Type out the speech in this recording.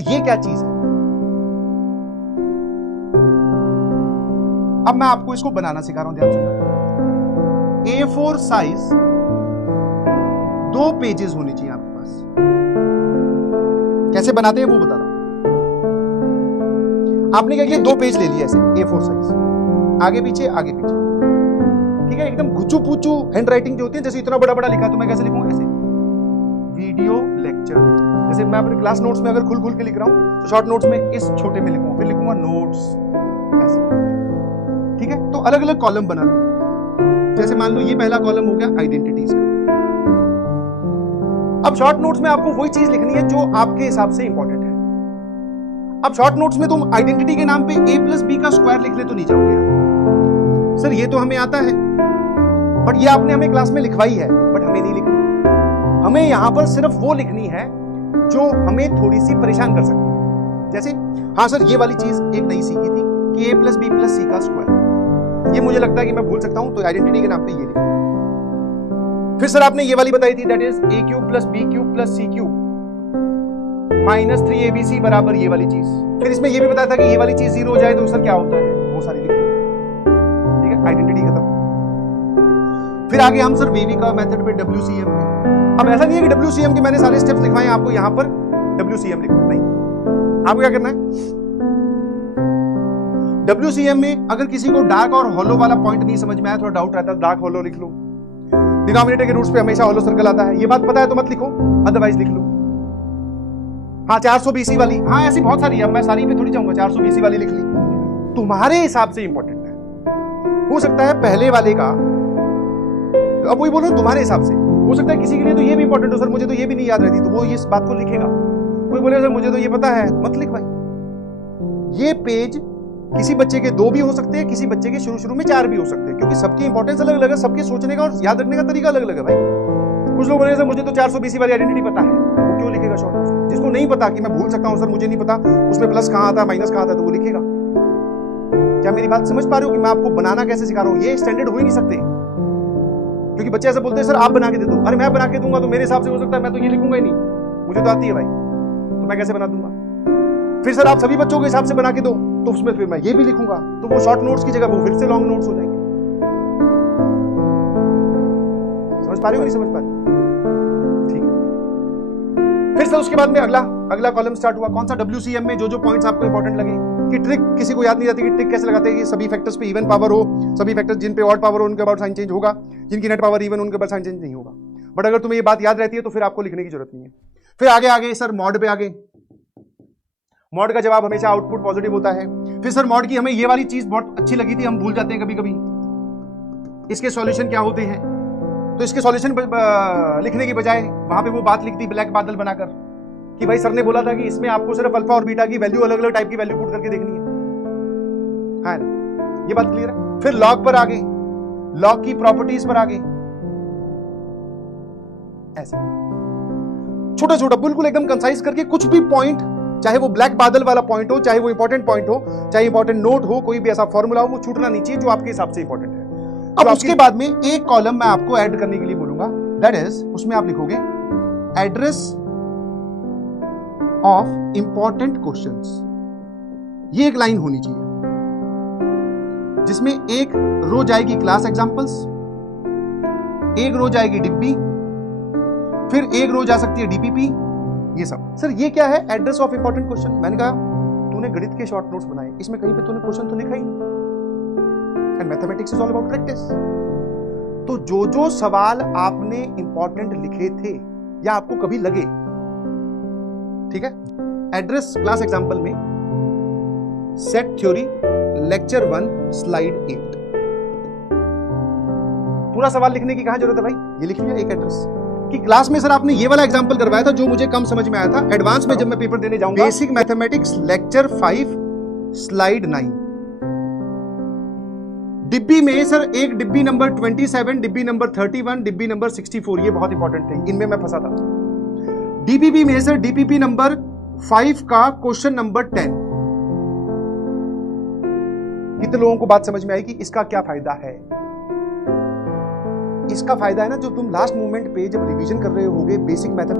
ये क्या चीज है? अब मैं आपको इसको बनाना सिखा रहा हूं, ध्यान सुनना। A4 साइज 2 पेजेस होनी चाहिए आपके पास। कैसे बनाते हैं वो बता रहा हूं। आपने क्या किया, 2 पेज ले लिए ऐसे A4 साइज, आगे पीछे आगे पीछे, ठीक है, एकदम गुचू पूचू हैंड राइटिंग जो होती है, जैसे इतना बड़ा बड़ा लिखा है तो मैं कैसे लिखूंगा, ऐसे वीडियो लेक्चर। जैसे मैं अपने क्लास नोट्स में अगर खुल खुल के लिख रहा हूं तो शॉर्ट नोट्स में इस छोटे में लिखूंगा, फिर लिखूंगा नोट्स ऐसे, ठीक है। तो अलग अलग कॉलम बना लो। जैसे मान लो ये पहला कॉलम हो गया आइडेंटिटीज का। अब शॉर्ट नोट्स में आपको वही चीज लिखनी है जो आपके हिसाब से इंपॉर्टेंट है। अब शॉर्ट नोट्स में तुम आइडेंटिटी के नाम पे a+b का स्क्वायर लिख ले तो नहीं जाओगे यार। सर ये तो हमें आता है, बट ये आपने हमें क्लास में लिखवाई है, बट हमें नहीं लिखनी। हमें यहां पर सिर्फ वो लिखनी है जो हमें थोड़ी सी परेशान कर सकती है। जैसे हाँ सर, ये वाली चीज एक नई सीखी थी कि a+b+c का स्क्वायर, ये मुझे लगता है कि मैं भूल सकता हूं, तो आइडेंटिटी के नाम पे ये लिखा। फिर सर आपने ये वाली बताई थी, that is a³ + b³ + c³ -3abc बराबर ये वाली चीज। फिर इसमें ये भी बताया था कि ये वाली चीज 0 हो जाए तो सर क्या होता है, वो सारी लिख दी, ठीक है, आइडेंटिटी खत्म। फिर आगे हम सर वेवी का मेथड पे WCM पे। अब ऐसा नहीं है कि WCM के मैंने सारे स्टेप्स लिखवाए आपको यहां पर WCM लिखना, नहीं। आपको क्या करना है, WCM में अगर किसी को डार्क और हॉलो वाला पॉइंट नहीं समझ में आया, थोड़ा डाउट रहता है, डार्क हॉलो लिख लो। डिनोमिनेटर के रूट्स पे हमेशा हॉलो सर्कल आता है, ये बात पता है तो मत लिखो, अदरवाइज लिख लो। हाँ 400BC वाली, हाँ ऐसी बहुत सारी है, मैं सारी पे थोड़ी जाऊंगा, 400BC वाली लिख ली, तुम्हारे हिसाब से इंपॉर्टेंट है। हो सकता है पहले वाले का, अब वही बोलो तुम्हारे हिसाब से, हो सकता है किसी के लिए तो ये भी इंपॉर्टेंट हो, सर मुझे तो ये भी नहीं याद रहती, तो वो इस बात को लिखेगा। कोई बोले सर मुझे तो ये पता है, मत लिख भाई। ये पेज किसी बच्चे के 2 भी हो सकते हैं, किसी बच्चे के शुरू में 4 भी हो सकते हैं, क्योंकि सबकी इंपॉर्टेंस अलग अलग है, सबके सोचने का और याद रखने का तरीका अलग अलग है भाई। कुछ लोग बोले सर मुझे तो 400BC वाली आइडेंटिटी पता है, वो क्यों लिखेगा शॉर्ट नोट्स? जिसको नहीं पता कि मैं भूल सकता हूं सर, मुझे नहीं पता उसमें प्लस कहां आता है माइनस कहां आता है, तो वो लिखेगा। क्या मेरी बात समझ पा रहे हो कि मैं आपको बनाना कैसे सिखा रहा हूं? ये स्टैंडर्ड हो ही नहीं सकते, क्योंकि बच्चे ऐसे बोलते हैं सर आप बना के दे दो। अरे मैं बना के दूंगा तो मेरे हिसाब से हो सकता है मैं तो ये लिखूंगा ही नहीं, मुझे तो आती है भाई, तो मैं कैसे बना दूंगा? फिर सर आप सभी बच्चों के हिसाब से बना के दो, तो उसमें फिर मैं ये भी लिखूंगा, तो वो शॉर्ट नोट्स की जगह वो फिर से लॉन्ग नोट्स हो जाएंगे। समझ पा रहे हो नहीं समझ पा रहे? ठीक है। फिर सर उसके बाद में अगला कॉलम स्टार्ट हुआ, कौन सा, WCM में जो पॉइंट्स आपको इंपॉर्टेंट लगे। कि ट्रिक किसी को याद नहीं रहती कि ट्रिक कैसे लगाते हैं कि सभी फैक्टर्स पे इवन पावर हो, सभी फैक्टर्स जिन पे ऑड पावर हो उनके बाद साइन चेंज होगा, जिनकी नेट पावर इवन उनके बाद साइन चेंज नहीं होगा। बट अगर तुम्हें ये बात याद रहती है तो फिर आपको लिखने की जरूरत नहीं है। फिर आगे सर मॉड पे आगे, मॉड का जवाब हमेशा आउटपुट पॉजिटिव होता है। फिर सर मॉड की हमें ये वाली चीज बहुत अच्छी लगी थी, हम भूल जाते हैं कभी कभी, इसके सॉल्यूशन क्या होते हैं। तो इसके सॉल्यूशन लिखने की बजाय वहां पे वो बात लिख दी ब्लैक बादल बनाकर कि भाई सर ने बोला था कि इसमें आपको सिर्फ अल्फा और बीटा की वैल्यू अलग अलग टाइप की वैल्यू पुट करके देखनी है। हाँ ये बात क्लियर है। फिर लॉग पर आगे, लॉग की प्रॉपर्टीज पर आगे, ऐसे छोटा छोटा बिल्कुल एकदम कंसाइज करके कुछ भी पॉइंट, चाहे वो ब्लैक बादल वाला पॉइंट हो, चाहे वो इंपॉर्टेंट पॉइंट हो, चाहे इंपॉर्टेंट नोट हो, कोई भी ऐसा फॉर्मूला हो, वो छूटना नहीं चाहिए जो आपके हिसाब से इंपॉर्टेंट है। अब उसके बाद में एक कॉलम मैं आपको ऐड करने के लिए बोलूंगा, दैट इज उसमें आप लिखोगे एड्रेस ऑफ इंपॉर्टेंट क्वेश्चंस। ये एक लाइन होनी चाहिए जिसमें एक रो जाएगी क्लास एग्जांपल्स, एक रो जाएगी डिब्बी, फिर एक रो जा सकती है डीपीपी, ये सब। सर ये क्या है, एड्रेस ऑफ इंपॉर्टेंट क्वेश्चन। मैंने कहा तूने गणित के शॉर्ट नोट्स बनाए, इसमें कहीं पे तूने क्वेश्चन तो लिखा ही नहीं, and mathematics is all about practice. तो जो सवाल आपने इंपॉर्टेंट लिखे थे या आपको कभी लगे, ठीक है, एड्रेस क्लास एग्जांपल में सेट थ्योरी लेक्चर 1 स्लाइड 8, पूरा सवाल लिखने की कहां जरूरत है भाई, ये लिख लिया एक एड्रेस कि क्लास में सर आपने ये वाला एग्जांपल करवाया था जो मुझे कम समझ में आया था, एडवांस में जब मैं पेपर देने जाऊंगा, बेसिक मैथमेटिक्स लेक्चर 5 स्लाइड 9। डिब्बी में सर एक डिब्बी नंबर 27, डिब्बी नंबर 31, डिब्बी नंबर 64, ये बहुत इंपॉर्टेंट थे, इनमें मैं फंसा था। डीपीपी में सर डीपीपी नंबर 5 का क्वेश्चन नंबर 10। कितने लोगों को बात समझ में आई कि इसका क्या फायदा है? इसका फायदा है ना, जो तुम लास्ट मोमेंट पे जब रिवीजन कर रहे होगे बेसिक मैथमेटिक्स